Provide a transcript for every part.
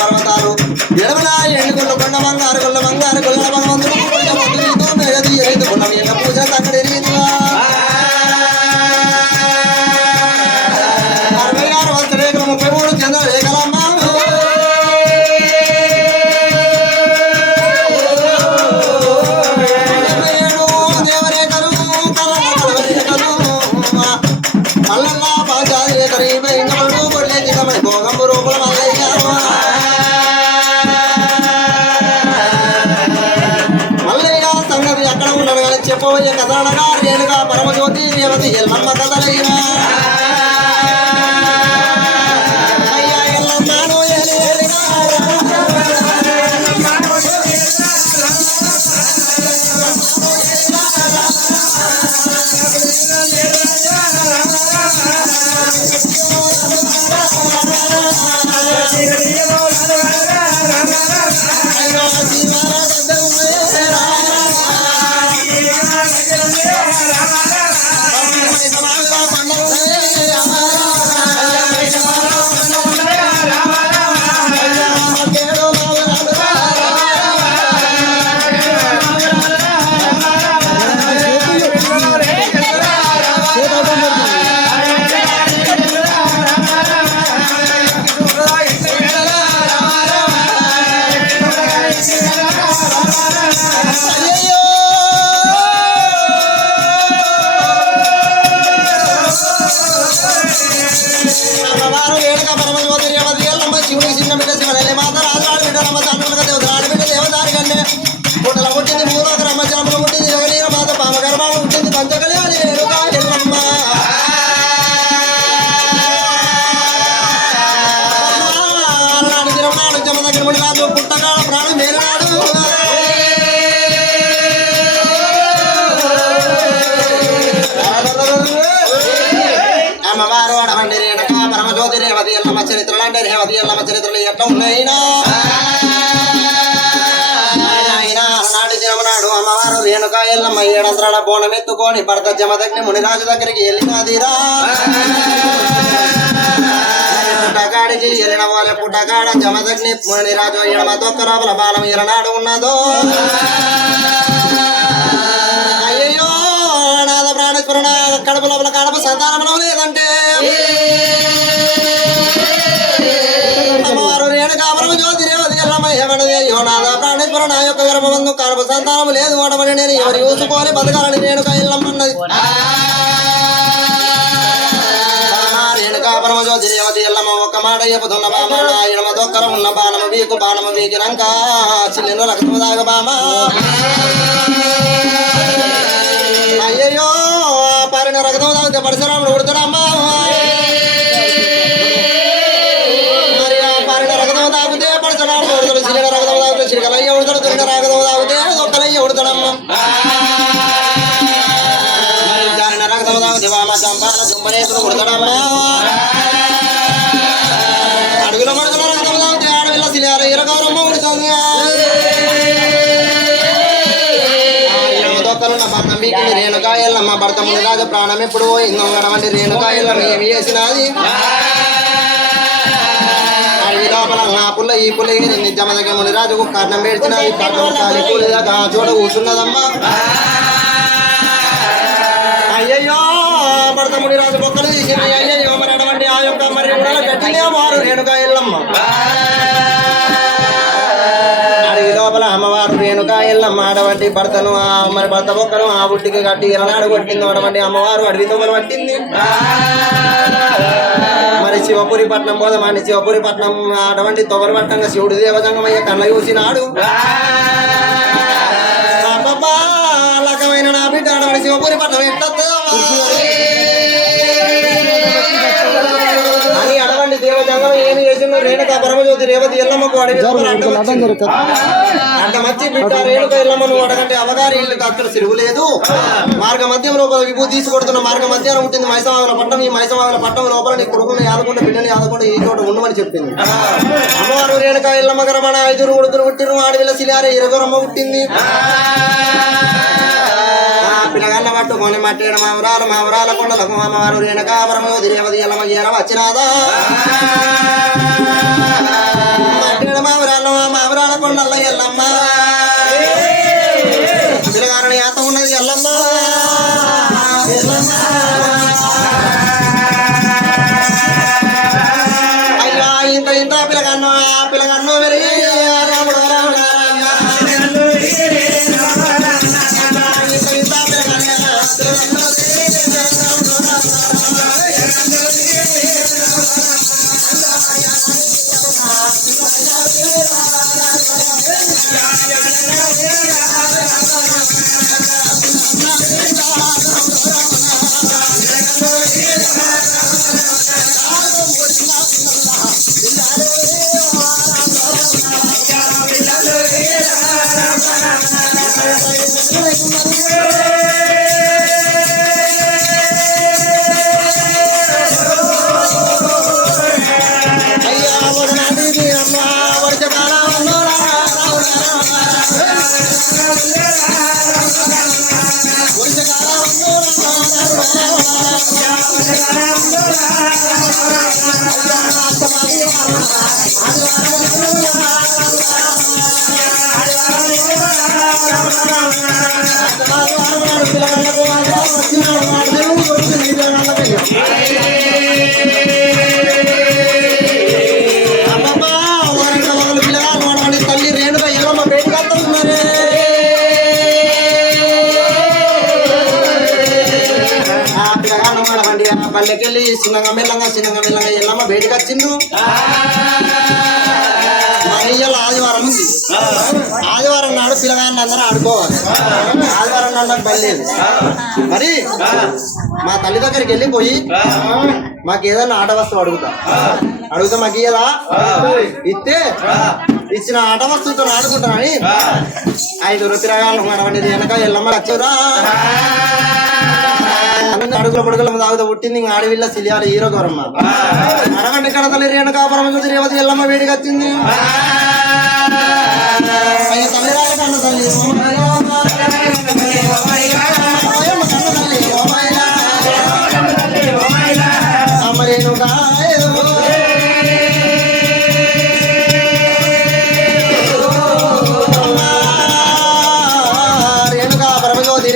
పర్వతాలు ఎడమల ఎండుకొండ కొండ బంగారు కొల్ల బంగారు కొల్ల భగవంతుడు పూజ అక్కడ 66 వస్త్రేఖలు 33 చంద్రరేఖలమ్మ దేవరేఖలు కలరేఖలు అల్లల్లా పాచారేఖలు ఇంకమడు కొల్లే చిన్నమణి భోగంబు రూపుల మల్లయ్య చెప్పబోయే కథనగా రేణుగా పరమజ్యోతి రేవతి ఎల్లమ్మ కథలైనా అయ్యా ఎల్లమ్మాను పుట్టకాల ప్రాణం వేరునాడు అమ్మవారు అడవండి రేణుక పరమజ్యోతి రేవతి ఎల్లమ్మ చరిత్రలు అంటే రేవతి ఎల్లమ్మ చరిత్రలు ఎట్లా ఉన్నాయినా నాడు జనమనాడు అమ్మవారు రేణుక ఎల్లమ్మ 7 బోనం ఎత్తుకొని భర్త జమదగ్ని మునిరాజు దగ్గరికి వెళ్ళినదిరా పుట్టగాడికి వెళ్ళిన వాళ్ళ పుట్టగాడ జమదగ్ని మునిరాజు ఎడమ దొక్కరాపుల బాలం ఎరనాడు ఉన్నదో అయ్యో నాద ప్రాణేశ్వర కడుపు లోపల కడుపు సంతానం లేదంటే అమ్మవారు రేణుకా పరమజ్యోతి రేవతి ఎల్లమ్మ ఏమనయ్యో నాద ప్రాణేశ్వర నా యొక్క గర్భబంధు కడుపు సంతానం లేదు ఓడమని నేను ఎవరు చూసుకొని బతకాలని రేణుకా ఎల్లమ్మన్నది పరమజ్యోతి రేవతి ఎల్లమ్మ ఒక్క మాట చెబుతున్న బామ ఎడమ దొక్కరం ఉన్న బాణము వీకు బాణము వీకినాక చిల్లిన రక్తము దాగ బామ అయ్యయ్యో పారిన రక్తం తాగితే పరశురాముడు ఉడతాడమ్మా మరి ఆ పారిన రక్తం తాగితే పరశురాముడు ఉడతాడు చిల్లిన రక్తం తాగితే చిరకలయ్య ఉడతాడు దొరికిన రక్తం తాగితే దొక్కలయ్య ఉడతాడమ్మా మరి జారిన రక్తం తాగితే బామ చంపాల దుమ్మనేతుడు ఉడతాడమ్మా అడుగుల మడుగుల రక్తం తాగితే ఆడవిల్ల సిలియార ఇరగౌరమ్మ ఉడుతుంది రేణుకా ఎల్లమ్మ భర్త మునిరాజు ప్రాణం ఎప్పుడు పోయిందో అటువంటి రేణుకా ఎల్లమ్మ ఏమి చేసినది అడవి లోపల ఆ పుల్ల ఈ పుల్ల నిజమ దగ్గర మునిరాజుకు కర్ణం పేర్చినది కర్ణం కాలి కూలిదాకా చోట కూర్చున్నదమ్మా అయ్యయ్యో భర్త మునిరాజు బొక్కలు తీసింది అయ్యయ్యో మరి అటువంటి ఆ యొక్క మరి పెట్టినే వారు రేణుకా ఎల్లమ్మ అడవి లోపల అమ్మవారు రేణుకా ఎల్లమ్మ అటువంటి భర్తను మరి భర్త బొక్కను ఆ బుట్టికి కట్టి ఎలనాడు కొట్టింది అటువంటి అమ్మవారు అడవి తొమ్మలు పట్టింది మరి శివపురి పట్నం పోదామని శివపురి పట్నం అటువంటి తొగరు పట్టంగా శివుడు దేవజంగమయ్య కళ్ళ చూసినాడు లకమైన నా బిడ్డ అటువంటి శివపురి పట్నం ఎట్లా అని అడవండి దేవజంగం ఏమి చేసిన రేణుకా పరమజ్యోతి రేవతి ఎల్లమ్మకు అడవి అంత మంచి బిడ్డ రేణుక ఎల్లమ్మ నువ్వు అడగంటే అవగారి ఇల్లుకి అక్కడ సిరువు లేదు మార్గ మధ్యం లోపల విభూతి తీసుకొడుతున్న మార్గ మధ్యాహ్నం ఉంటుంది మైసవాగుల పట్టం ఈ మైసవాగుల పట్టం లోపల నీ కొడుకుని ఆదుకుంటే బిడ్డని ఆదుకుంటే ఈ చోట ఉండమని చెప్పింది అమ్మవారు రేణుక ఎల్లమ్మ గరమణ 5 ఉడుతులు పుట్టిరు ఆడవిల్ల సిలారే 20 పుట్టింది కొట్టుకొని మట్టేడు మామరాల కొండలకు అమ్మవారు రేణకాపురము దిరేవది ఎల్లమ్మ గీర వచ్చినాదా మట్టేడు మామరాల కొండల ఎల్లమ్మ పిల్లగారని ఆత ఉన్నది ఎల్లమ్మ అయ్యా ఇంత పిల్లగన్నో వెలిగి రాముడు రాముడు తల్లి రేణుక ఎల్లమ్మ బయటకు వస్తున్నారు పల్లెకెళ్ళి చిన్నగా మెల్లగా ఎల్లమ్మ బయటకు వచ్చిండు ఇవాళ ఆదివారం ఉంది ఆదివారం నాడు పిల్లగాన్ని అందరూ ఆడుకోవాలి ఆదివారం నాడు నాకు పనిలేదు మరి మా తల్లి దగ్గరికి వెళ్ళిపోయి మాకు ఏదైనా ఆట వస్తువు అడుగుతా మాకు ఇయ్యదా ఇస్తే ఇచ్చిన ఆట వస్తువుతో ఆడుకుంటానని 5 పిల్లగాళ్ళు మనవనేది వెనక ఎల్లమ్మ వచ్చారా అడుగుల పొడుగుల తాగుతా పుట్టింది ఇంకా ఆడవిల్ల సిలియాలి హీరో గౌరమ్మ మనగంట ఇక్కడ తల్లి రేణుకాపురం రేవతి ఎల్లమ్మ వేడికి వచ్చింది కన్న తల్లి అమ్మ రేణుకా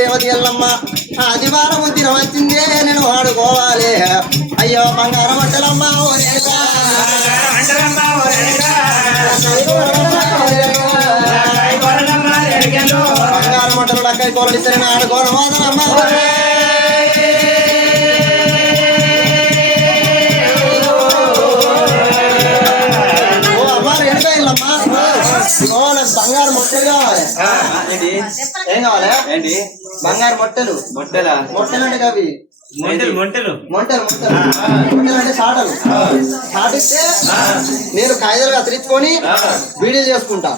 రేవతి ఎల్లమ్మ ఆదివారం దినం వచ్చిందే నేను ఆడుకోవాలి అయ్యో బంగారం మంటలమ్మ బంగారం మంటలు డక్కై కూరలు ఇస్తే నేను ఆడుకోను మాదనమ్మ బంగారు మొట్టలు కావాలి ఏం కావాలి బంగారు మొట్టలు మొట్టలు అంటే అవి మొట్టలు అంటే సాటలు సాటిస్తే నేను కాగితాలు కత్తిరించుకొని వీడియో చేసుకుంటా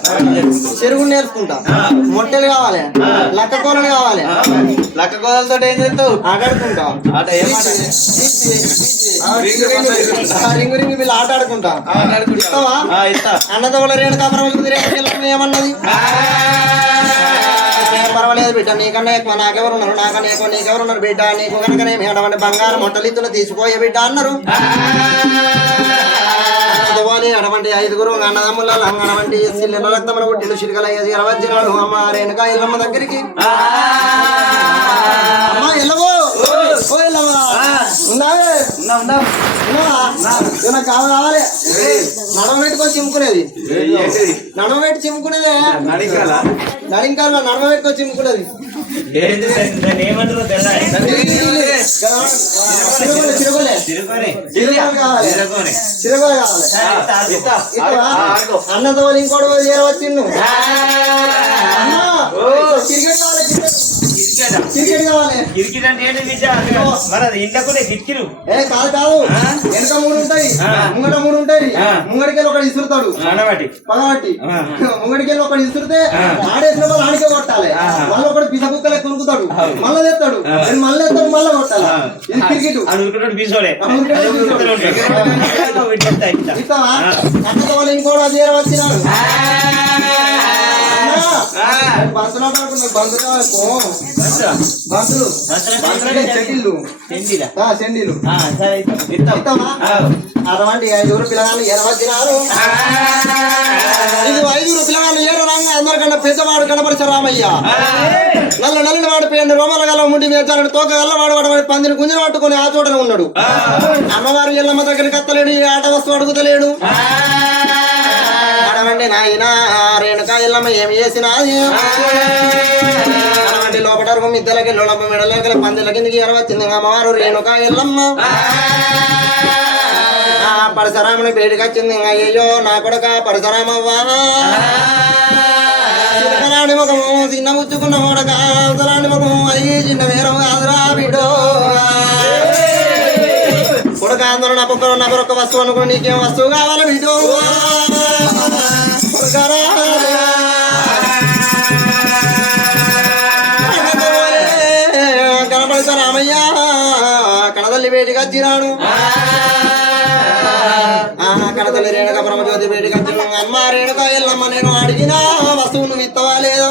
చెరుగు నేర్చుకుంటా మొట్టలు కావాలి లక్క కూరలు కావాలి లక్క కూరలతో ఏం చేస్తావు ఆటాడుకుంటా రింగు రింగు వీళ్ళు ఆట ఆడుకుంటా ఇస్తావా అన్నతో కూడా రేణుకాపురం ఏమన్నది పర్వాలేదు బిడ్డ నీకన్నా ఎక్కువ నాకెవరు ఉన్నారు నాకన్నా ఎక్కువ నీకెవరు ఉన్నారు బిడ్డ నీకు కనుకనే అటువంటి బంగారం మొట్టలిత్తులు తీసుకోయే బిడ్డ అన్నారు అటువంటి 5 అన్నదమ్ముల అటువంటి సిల్లెల రక్తముల పుట్టిలు చిరుకలయ్యేది 20 జిల్లాలు అమ్మ రేణుకా ఎల్లమ్మ దగ్గరికి అమ్మ ఎల్లవో కావాలి నడవ పెట్టుకొని చిమ్ముకునేది నడవ పెట్టి చిమ్ముకునేదే నడింకాల నడవ పెట్టుకొని చిమ్ముకునేది అన్నతో ఇంకోటి వచ్చిండు క్రికెట్ కావాలి క్రికెట్ కావాలి క్రికెట్ అంటే కిటికీలు కాదు వెనక 3 ఉంటాయి ముంగట 3 ఉంటాయి ముంగడికెళ్ళి ఒకటి ఇసురుతాడు పగబట్టి ముంగడికెళ్ళి ఒకటి ఇసురితే ఆడేసిన వాళ్ళు ఆడికే కొట్టాలి మళ్ళీ ఒకటి పిస కుక్కలే కొనుక్కుతాడు మళ్ళీ తెస్తాడు మళ్ళీ ఎత్తాడు మళ్ళీ కొట్టాలి ఇది క్రికెట్ ఇస్తావా అన్నతో వాళ్ళు ఇంకోటి వచ్చినాడు బంతులు బంతులు బంతులు చెండిలు చెండిలు అటువంటి 5 పిల్లగాళ్ళు 20 దినాలు ఇది 5 పిల్లగాళ్ళు 7 రంగా అందరికన్నా పెద్దవాడు కనపరిచ రామయ్య నల్లని వాడిపోయాడు రోమల గల ముండి వేచాడు తోక గల్లవాడు వాడు పందిని గుంజలు పట్టుకుని ఆ చోటనే ఉన్నాడు అమ్మవారు ఎల్లమ్మ దగ్గరికి ఎత్తలేడు ఈ ఆట వస్తువు అడుగుతలేడు అడవండి నాయన రేణుకా ఎల్లమ్మ ఏమి చేసినాది అడవండి లోపల మిద్దలకి లోపల మెడలకి పందిల కిందికి ఎరవచ్చింది అమ్మవారు రేణుకా ఎల్లమ్మ పరశురాముని బయటకు వచ్చింది అయ్యో నా కొడుక పరశురామవ్వా చిన్నలాంటి ముఖము చిన్న ముచ్చుకున్న కొడక అవతలాంటి ముఖము అయ్యి చిన్న వేరం కాదురా బిడ్డో కొడుక అందరూ నా పొక్కలు నా కొరొక్క వస్తువు అనుకుని నీకేం వస్తువు కావాలి బిడ్డో కనపడతా రామయ్య కనదల్లి బయటకు వచ్చినాడు కనతల్లి రేణుక బ్రహ్మజ్యోతి బయటకు వచ్చిన అమ్మ రేణుక ఎల్లమ్మ నేను అడిగిన వస్తువు నువ్వు ఇస్తావా లేదా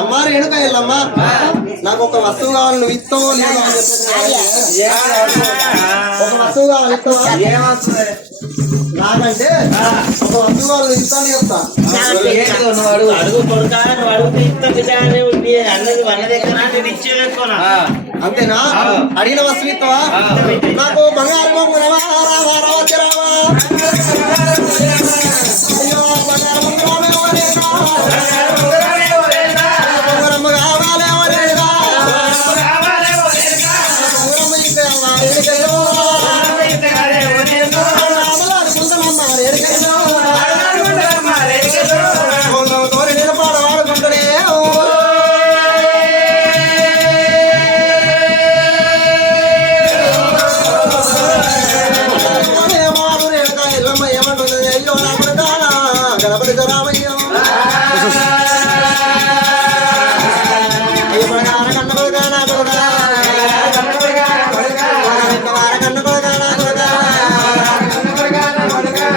అమ్మ రేణుక ఎల్లమ్మ నాకు ఒక వస్తువు కావాలి నువ్వు ఇస్తావో లేదు ఒక వస్తువు కావాలి ఇస్తావా నాకంటే ఒక వస్తువు కావాలి ఇస్తాను చెప్తా అంతేనా అడిగిన వస్తువు ఇస్తావా నాకు బంగారు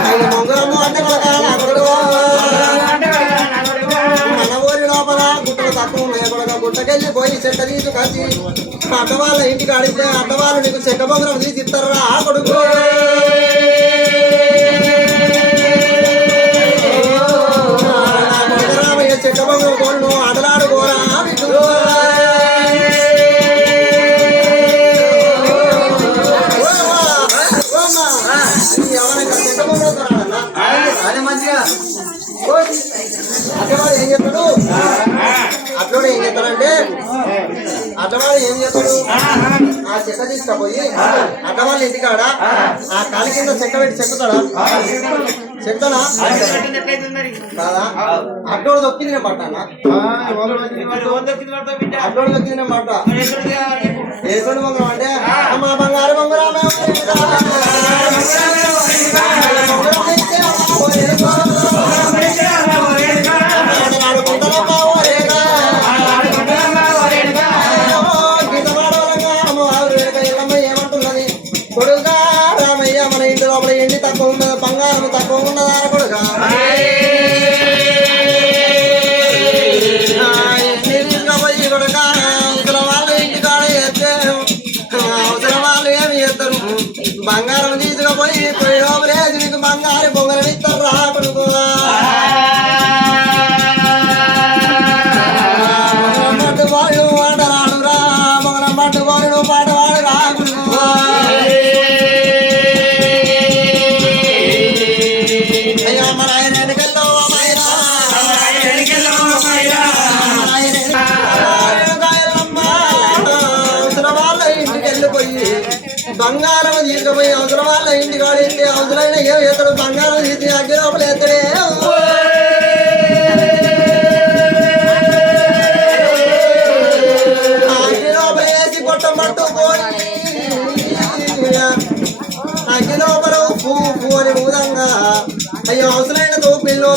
అయ్యో బంగారు గుట్టకెళ్ళిపోయి చెట్ట తీసుకొచ్చి అడ్డవాళ్ళ ఇంటికి అడిగితే అడ్డవాళ్ళు నీకు చెక్క బొంగరం తీసి ఇస్తారా ఆ కొడుకు రామయ్య చెక్క బొంగరం కోళ్ళు అడలాడుకోరా ఎవరైనా చెక్క బొంగరం అదే మంచిగా అడ్డవాడు ఏం చెప్తాడు అట్లోనే ఏం చేస్తాడంటే అడ్డవాళ్ళు ఏం చేస్తాడు ఆ చెక్క తీసుకపోయి అడ్డవాళ్ళ ఇంటికాడ ఆ కాలి కింద చెక్క పెట్టి చెక్కుతాడా చెప్తాడా కాదా అడ్డోడు దొక్కింది నేను పట్టానా అడ్డోడు దొక్కింది నేను పట్టా ఏడు బంగారం అంటే మా బంగారు బంగారమే కొడుగా రామయ్య మన ఇంటి లోపల ఎండి తక్కువ ఉన్నది బంగారం తక్కువ ఉన్నదా కొడుగా తీసుకపోయి కొడుక అవసరం వాళ్ళు ఇంటి కాడ చేస్తే అవసరం వాళ్ళు ఏమి చేస్తారు బంగారం తీసుకుపోయి పోయి లోపలేదు నీకు బంగారు బొంగరం ఇస్తారు రా కొడుకు పట్టుబాడు ఆటరాడు రా బొంగరం పట్టుబాడు పాటవాడు రా కొడుకు బంగారం తీసుకుపోయి అవసరం వాళ్ళ ఇంటి కాడ అవసరమైన ఏం చేస్తాడు బంగారం తీసి అగ్గి లోపల ఎత్తడే అగ్గి లోపల వేసి కొట్ట పట్టుకొని అగ్గి లోపల పువ్వు అని ఊదంగా అయ్యో అవసరమైన తోపిల్లు